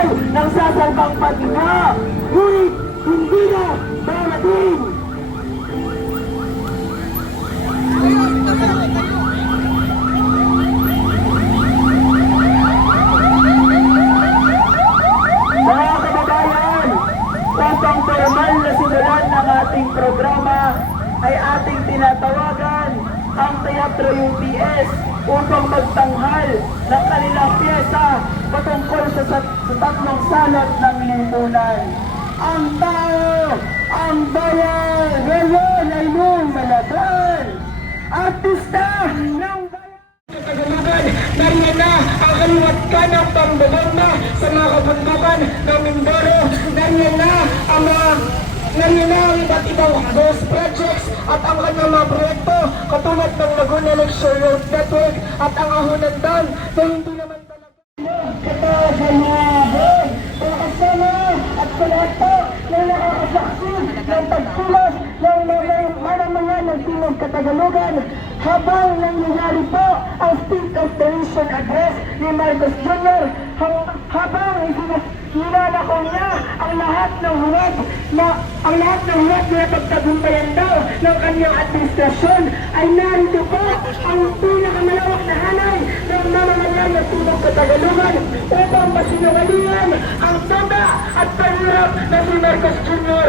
tulay ng sasalbang paghinga. Ngunit hindi na darating. Mga kababayan, upang formal na simulan ng ating programa ay ating tinatawagan ang Teatro UPS upang magtanghal ng kanilang pyesa patungkol sa tatlong salot ng lipunan. Ang tao, ang bayan, ngayon ay lumalaban. Artista ng bayan. Kagulugan, nariyan na ang kaliwat ka ng pambabagma sa mga kabundukan ng Mindoro. Nariyan na ang iba't ibang ghost projects at ang kanyang mga proyekto katulad ng Laguna Lecture Road Network at ang Ahonan Dam na hindi naman talaga katagalahan. Kasama at sa lahat po na nakakasaksi ng pagkilos ng mga manamayan ng Timog Katagalugan habang nangyayari po ang State of the Nation Address ni Marcos Jr. habang hinanako niya ang lahat ng huwag na pagtagumpayan daw ng kanyang administrasyon ay narito po ang pinakamalawak na hanay ng mamamayan ng Timog Katagalugan upang masinungalingan ang tanda at pangarap na si Marcos Jr.